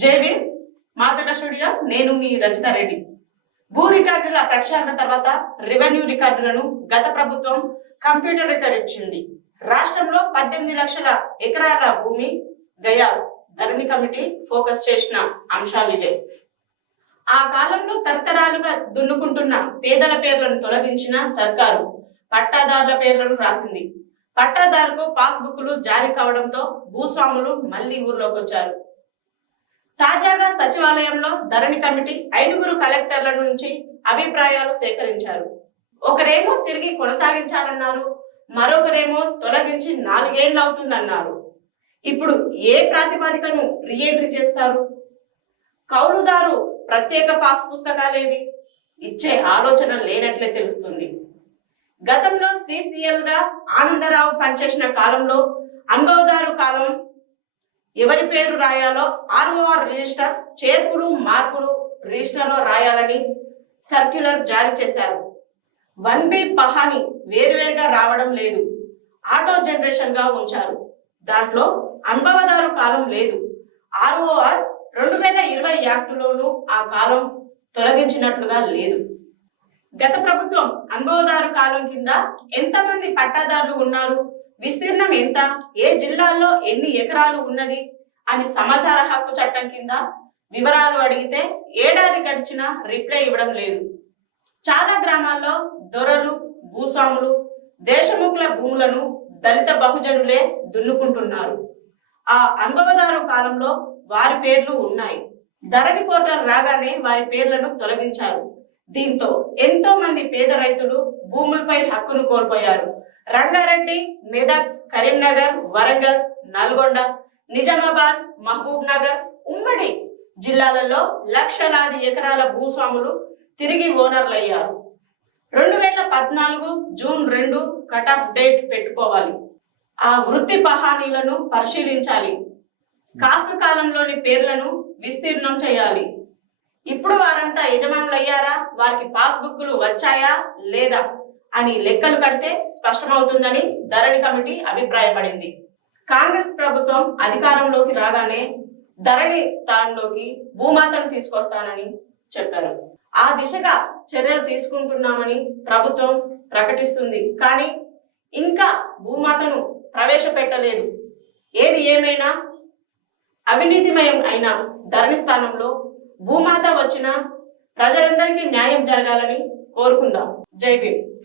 JV మాతక studio నేను మీ రచిత రెడ్డి. భూ రికార్డుల ప్రక్షాళన తర్వాత రెవెన్యూ రికార్డులను గత ప్రభుత్వం కంప్యూటరీకరించింది. రాష్ట్రంలో పద్దెనిమిది లక్షల ఎకరాల భూమి గయాలు ధరణి కమిటీ ఫోకస్ చేసిన అంశాలు ఇవే. ఆ కాలంలో తరతరాలుగా దున్నుకుంటున్న పేదల పేర్లను తొలగించిన సర్కారు పట్టాదారుల పేర్లను రాసింది. పట్టాదారుకు పాస్బుక్లు జారీ కావడంతో భూస్వాములు మళ్ళీ ఊర్లోకి వచ్చారు తాజాగా సచివాలయంలో ధరణి కమిటీ ఐదుగురు కలెక్టర్ల నుంచి అభిప్రాయాలు సేకరించారు. ఒకరేమో తిరిగి కొనసాగించాలన్నారు మరొకరేమో తొలగించి నాలుగేండ్లు అవుతుందన్నారు. ఇప్పుడు ఏ ప్రాతిపదికను రీఎంట్రీ చేస్తారు? కౌలుదారు ప్రత్యేక పాస్ పుస్తకాలేవి? ఇచ్చే ఆలోచన లేనట్లే తెలుస్తుంది. గతంలో సిసిఎల్గా ఆనందరావు పనిచేసిన కాలంలో అనుభవదారు కాలం ఎవరి పేరు రాయాలో ఆర్ఓఆర్ రిజిస్టర్ చేర్పులు మార్పులు రిజిస్టర్లో రాయాలని సర్క్యులర్ జారీ చేశారు. వన్ బి పహాని వేరువేరుగా రావడం లేదు. ఆటో జనరేషన్గా ఉంచారు. దాంట్లో అనుభవదారు కాలం లేదు. ఆర్ఓఆర్ రెండు వేల ఇరవై యాక్టులోనూ ఆ కాలం తొలగించినట్లుగా లేదు. గత ప్రభుత్వం అనుభవదారు కాలం కింద ఎంతమంది పట్టాదారులు ఉన్నారు? విస్తీర్ణం ఎంత? ఏ జిల్లాల్లో ఎన్ని ఎకరాలు ఉన్నది? అని సమాచార హక్కు చట్టం కింద వివరాలు అడిగితే ఏడాది గడిచినా రిప్లై ఇవ్వడం లేదు. చాలా గ్రామాల్లో దొరలు భూస్వాములు దేశముఖుల భూములను దళిత బహుజనులే దున్నుకుంటున్నారు. ఆ అనుభవదారు కాలంలో వారి పేర్లు ఉన్నాయి. ధరణి పోర్టల్ రాగానే వారి పేర్లను తొలగించారు. దీంతో ఎంతో మంది పేద రైతులు భూములపై హక్కును కోల్పోయారు. రంగారెడ్డి మెదక్ కరీంనగర్ వరంగల్ నల్గొండ నిజామాబాద్ మహబూబ్ నగర్ ఉమ్మడి జిల్లాలలో లక్షలాది ఎకరాల భూస్వాములు తిరిగి ఓనర్లయ్యారు రెండు వేల పద్నాలుగు జూన్ రెండు కట్ ఆఫ్ డేట్ పెట్టుకోవాలి. ఆ వృత్తి పహానీలను పరిశీలించాలి. కాస్త కాలంలోని పేర్లను విస్తీర్ణం చేయాలి. ఇప్పుడు వారంతా యజమానులు అయ్యారా వారికి పాస్బుక్లు వచ్చాయా లేదా? అని లెక్కలు కడితే స్పష్టమవుతుందని ధరణి కమిటీ అభిప్రాయపడింది. కాంగ్రెస్ ప్రభుత్వం అధికారంలోకి రాగానే ధరణి స్థానంలోకి భూమాతను తీసుకొస్తానని చెప్పారు. ఆ దిశగా చర్యలు తీసుకుంటున్నామని ప్రభుత్వం ప్రకటిస్తుంది. కానీ ఇంకా భూమాతను ప్రవేశపెట్టలేదు. ఏది ఏమైనా అవినీతిమయం అయిన ధరణి స్థానంలో భూమాత వచ్చిన ప్రజలందరికీ న్యాయం జరగాలని కోరుకుందాం. జై భీమ్.